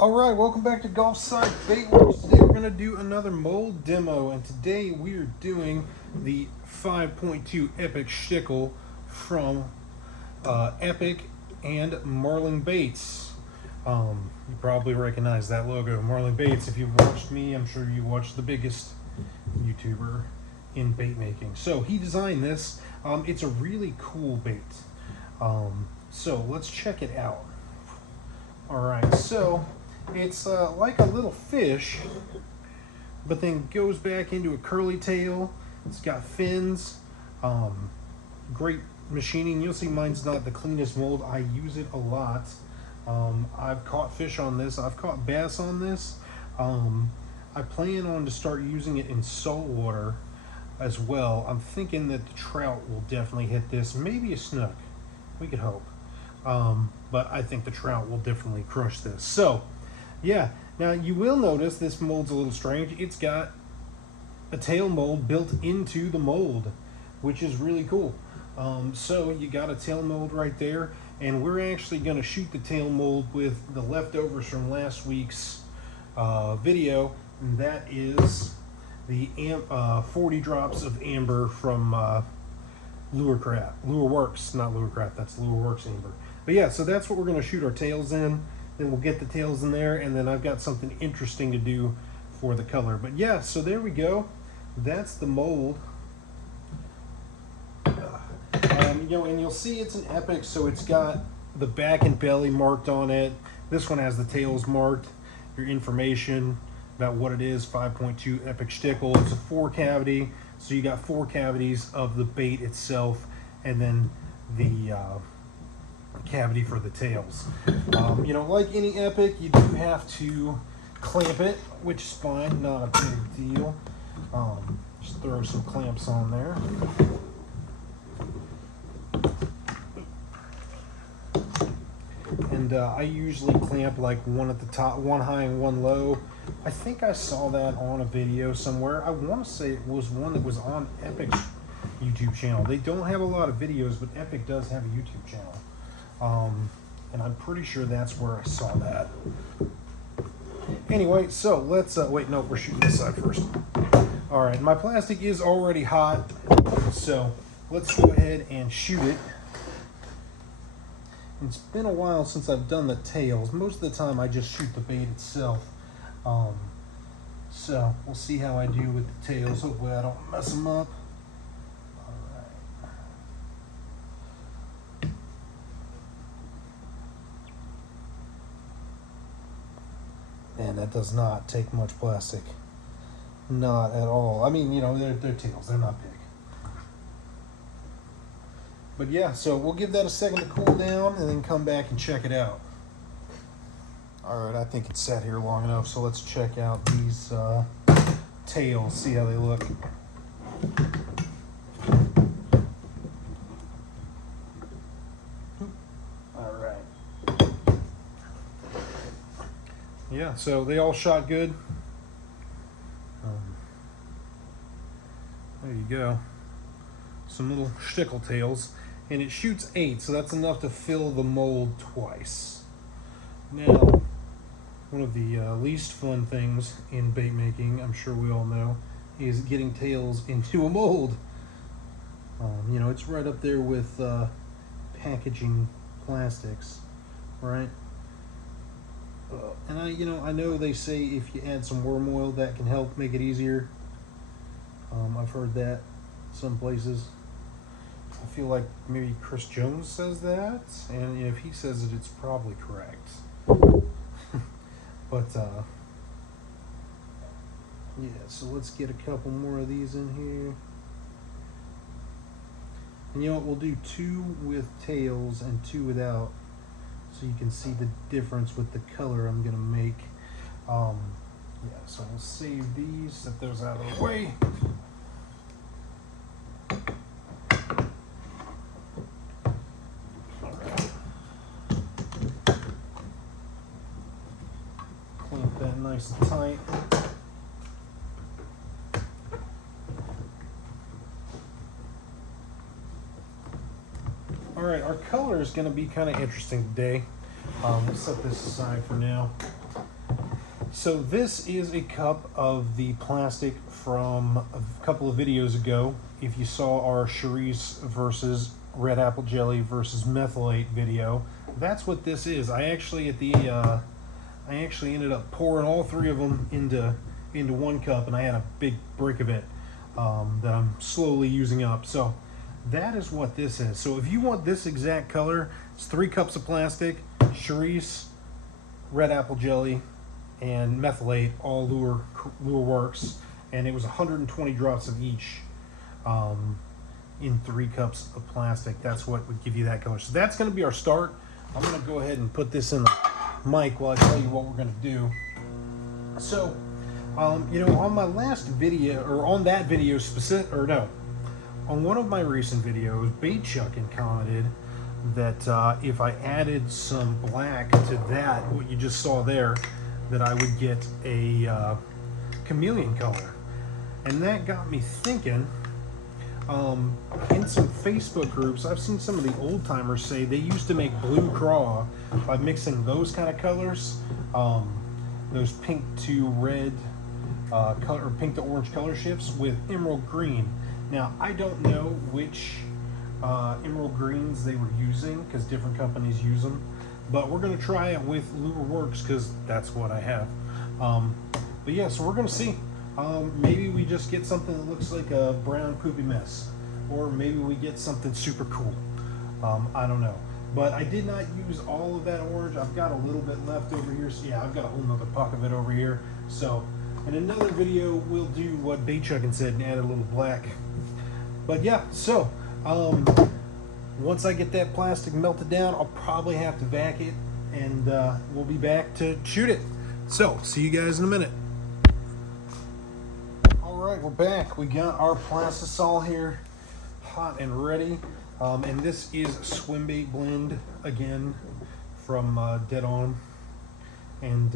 Alright, welcome back to Golf Side Baitmolds. Today we're going to do another mold demo, and today we are doing the 5.2 Epic Shtickle from Epic and Marling Baits. You probably recognize that logo, Marling Baits. If you've watched me, I'm sure you watched the biggest YouTuber in bait making. So he designed this. It's a really cool bait. So let's check it out. Alright, so it's like a little fish, but then goes back into a curly tail. It's got fins. Great machining. You'll see mine's not the cleanest mold. I use it a lot. I've caught fish on this. I've caught bass on this. I plan on to start using it in saltwater as well. I'm thinking that the trout will definitely hit this. Maybe a snook. We could hope. But I think the trout will definitely crush this. So, yeah. Now, you will notice this mold's a little strange. It's got a tail mold built into the mold, which is really cool. So, you got a tail mold right there. And we're actually going to shoot the tail mold with the leftovers from last week's video. And that is the 40 drops of amber from Lure Works, not Lure Craft, that's Lure Works amber. But yeah, so that's what we're going to shoot our tails in. Then we'll get the tails in there, and then I've got something interesting to do for the color. But yeah, so there we go. That's the mold. And you'll see it's an Epic, so it's got the back and belly marked on it. This one has the tails marked, your information about what it is, 5.2 Epic Shtickle. It's a 4-cavity, so you got 4 cavities of the bait itself, and then the cavity for the tails. Like any Epic, you do have to clamp it, which is fine, not a big deal. Just throw some clamps on there. And I usually clamp like one at the top, one high and one low. I think I saw that on a video somewhere. I want to say it was one that was on Epic's YouTube channel. They don't have a lot of videos, but Epic does have a YouTube channel. And I'm pretty sure that's where I saw that. Anyway, so let's, wait, no, we're shooting this side first. All right, my plastic is already hot, so let's go ahead and shoot it. It's been a while since I've done the tails. Most of the time I just shoot the bait itself. So we'll see how I do with the tails. Hopefully I don't mess them up. And that does not take much plastic. Not at all. I mean, they're tails. They're not big. But yeah, so we'll give that a second to cool down and then come back and check it out. Alright, I think it's sat here long enough, so let's check out these tails, see how they look. Alright. Yeah, so they all shot good. There you go. Some little Shtickle tails. And it shoots 8, so that's enough to fill the mold twice. Now, one of the least fun things in bait making, I'm sure we all know, is getting tails into a mold. It's right up there with packaging plastics, right? And I know they say if you add some worm oil, that can help make it easier. I've heard that some places. I feel like maybe Chris Jones says that, and if he says it, it's probably correct. But yeah, so let's get a couple more of these in here. And you know what, we'll do 2 with tails and 2 without, so you can see the difference with the color I'm gonna make. Yeah, so we'll save these, set those out of the way. That nice and tight. All right, our color is going to be kind of interesting today. We'll set this aside for now. So this is a cup of the plastic from a couple of videos ago. If you saw our Charisse versus red apple jelly versus methylate video, that's what this is. I actually ended up pouring all three of them into one cup, and I had a big brick of it that I'm slowly using up. So that is what this is. So if you want this exact color, it's 3 cups of plastic, Charisse, red apple jelly, and methylate, all lure works, and it was 120 drops of each in 3 cups of plastic. That's what would give you that color. So that's going to be our start. I'm going to go ahead and put this in the mic while I tell you what we're going to do. So you know, on my last video, or on that video specific, or no, on one of my recent videos, Bait Chuckin commented that if I added some black to that, what you just saw there, that I would get a chameleon color. And that got me thinking, in some Facebook groups, I've seen some of the old timers say they used to make blue craw by mixing those kind of colors, those pink to red color, or pink to orange color shifts with emerald green. Now, I don't know which emerald greens they were using, because different companies use them, but we're going to try it with Lure Works because that's what I have. But yeah, so we're going to see. Maybe we just get something that looks like a brown poopy mess, or maybe we get something super cool. I don't know. But I did not use all of that orange. I've got a little bit left over here. So yeah, I've got a whole nother puck of it over here. So in another video, we'll do what Bait Chuckin said and add a little black. But yeah, so once I get that plastic melted down, I'll probably have to vac it, and we'll be back to shoot it. So, see you guys in a minute. Alright, we're back. We got our plastisol here, hot and ready. And this is Swim Bait Blend, again, from Dead On. And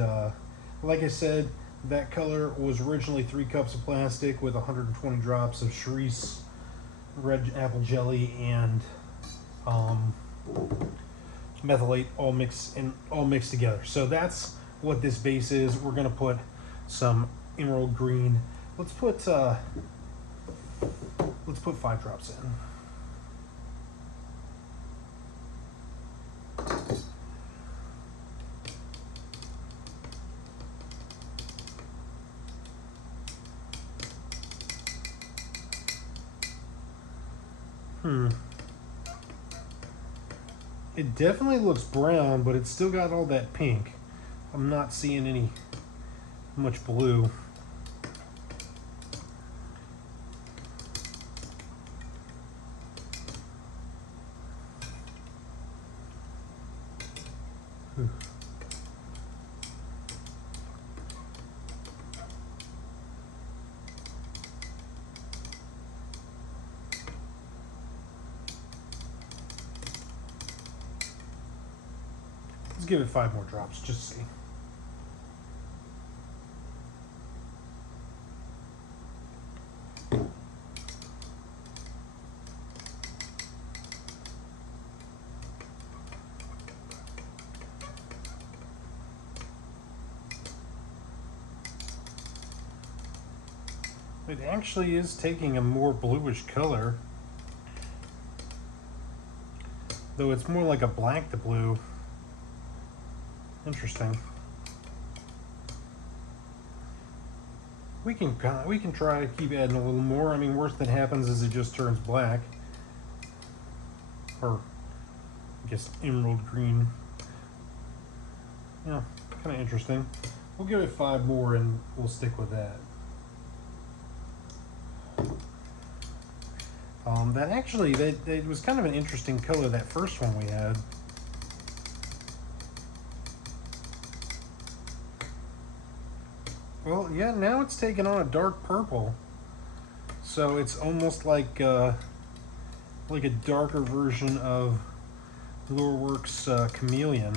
like I said, that color was originally 3 cups of plastic with 120 drops of Charisse red apple jelly and methylate all mixed together. So that's what this base is. We're gonna put some emerald green. Let's put 5 drops in. It definitely looks brown, but it's still got all that pink. I'm not seeing much blue. Let's give it 5 more drops, just to see. It actually is taking a more bluish color, though it's more like a black to blue. Interesting. We can try to keep adding a little more. I mean, worst that happens is it just turns black, or I guess emerald green. Yeah, kind of interesting. We'll give it 5 more and we'll stick with that. That actually, that was kind of an interesting color, that first one we had. Well, yeah, now it's taken on a dark purple. So it's almost like a darker version of Lureworks Chameleon.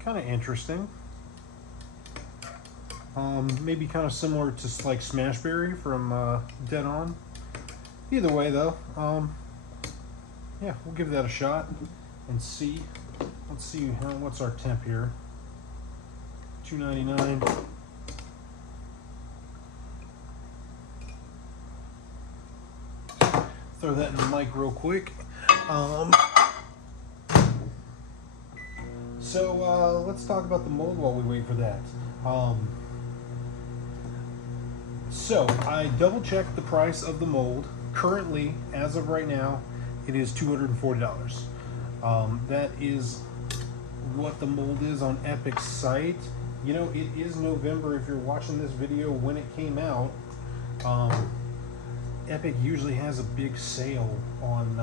Kind of interesting. Maybe kind of similar to like Smashberry from Dead On. Either way though, yeah, we'll give that a shot and see Let's see what's our temp here. 299. Throw that in the mic real quick. So let's talk about the mold while we wait for that. So I double checked the price of the mold. Currently, as of right now, it is $240. That is what the mold is on Epic's site. You know, it is November if you're watching this video when it came out. Epic usually has a big sale on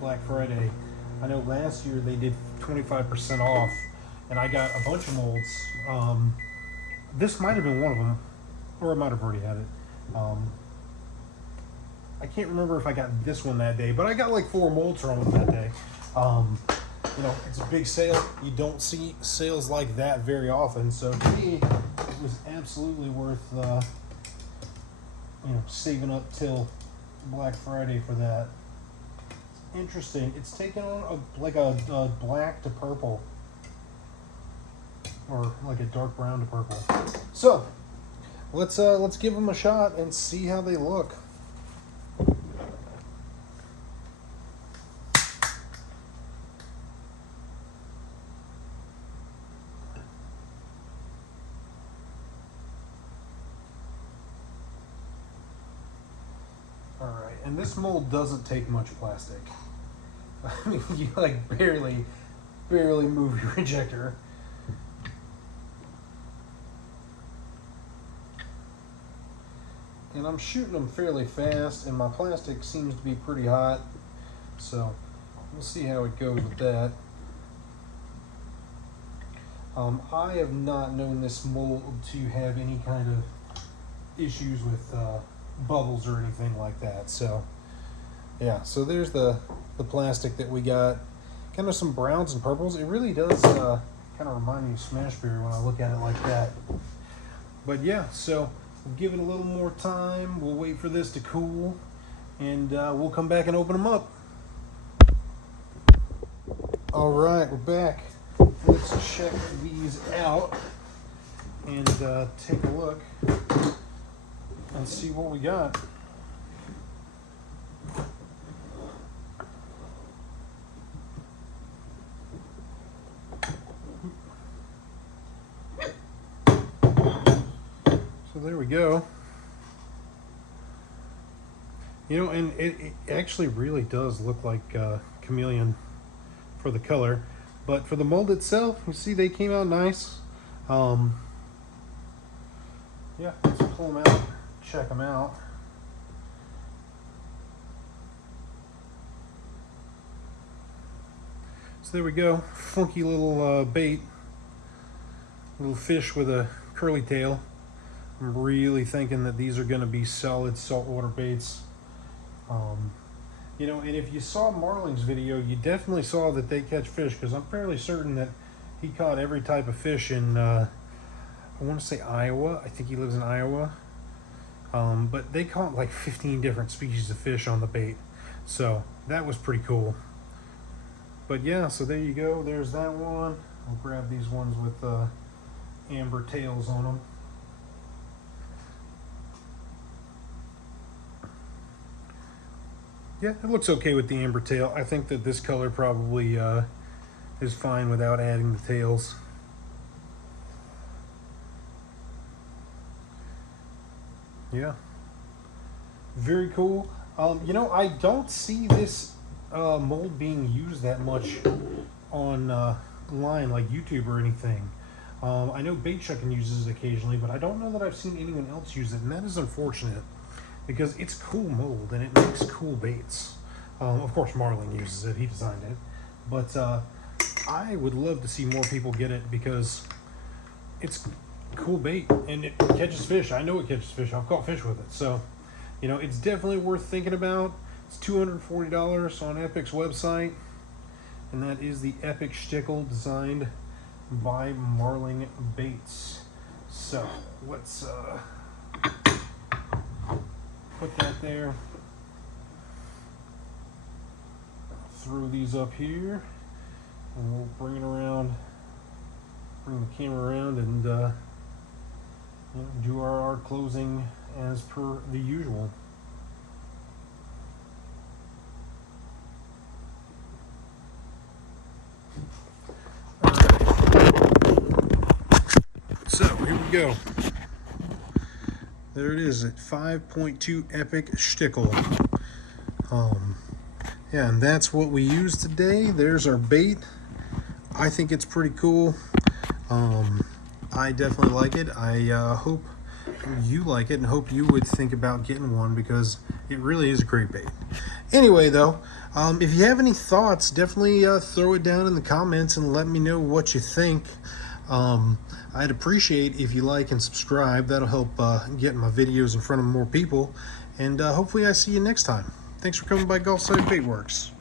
Black Friday. I know last year they did 25% off, and I got a bunch of molds. This might have been one of them, or I might have already had it. I can't remember if I got this one that day, but I got like 4 molds from them that day. You know, it's a big sale. You don't see sales like that very often, so to me, it was absolutely worth you know, saving up till Black Friday for that. It's interesting. It's taken on like a black to purple, or like a dark brown to purple. So let's give them a shot and see how they look. Alright, and this mold doesn't take much plastic. I mean, you like barely move your ejector. And I'm shooting them fairly fast, and my plastic seems to be pretty hot. So, we'll see how it goes with that. I have not known this mold to have any kind of issues with bubbles or anything like that. So yeah, so there's the plastic that we got. Kind of some browns and purples. It really does kind of remind me of Smashberry when I look at it like that. But yeah, so we'll give it a little more time. We'll wait for this to cool, and we'll come back and open them up. All right, we're back. Let's check these out and take a look and see what we got. So there we go. You know, and it actually really does look like chameleon for the color, but for the mold itself, you see they came out nice. Yeah, let's pull them out, check them out. So there we go, funky little bait, little fish with a curly tail. I'm really thinking that these are going to be solid saltwater baits. You know, and if you saw Marling's video, you definitely saw that they catch fish, because I'm fairly certain that he caught every type of fish in, I want to say Iowa. I think he lives in Iowa. But they caught like 15 different species of fish on the bait. So that was pretty cool. But yeah, so there you go. There's that one. I'll grab these ones with amber tails on them. Yeah, it looks okay with the amber tail. I think that this color probably is fine without adding the tails. Yeah, very cool. You know, I don't see this mold being used that much on line, like YouTube or anything. I know Bait Shuckin' uses it occasionally, but I don't know that I've seen anyone else use it, and that is unfortunate, because it's cool mold and it makes cool baits. Of course Marling uses it, he designed it, but I would love to see more people get it, because it's cool bait and it catches fish. I know it catches fish. I've caught fish with it. So, you know, it's definitely worth thinking about. It's $240 on Epic's website, and that is the Epic Shtickle designed by Marling Baits. So let's put that there. Throw these up here, And we'll bring it around, bring the camera around, and do our closing as per the usual. So here we go. There it is at 5.2 epic Shtickle. Yeah, and that's what we use today. There's our bait. I think it's pretty cool. I definitely like it. I hope you like it and hope you would think about getting one because it really is a great bait. Anyway, though, if you have any thoughts, definitely throw it down in the comments and let me know what you think. I'd appreciate if you like and subscribe. That'll help get my videos in front of more people. And hopefully I see you next time. Thanks for coming by Gulfside Baitworks.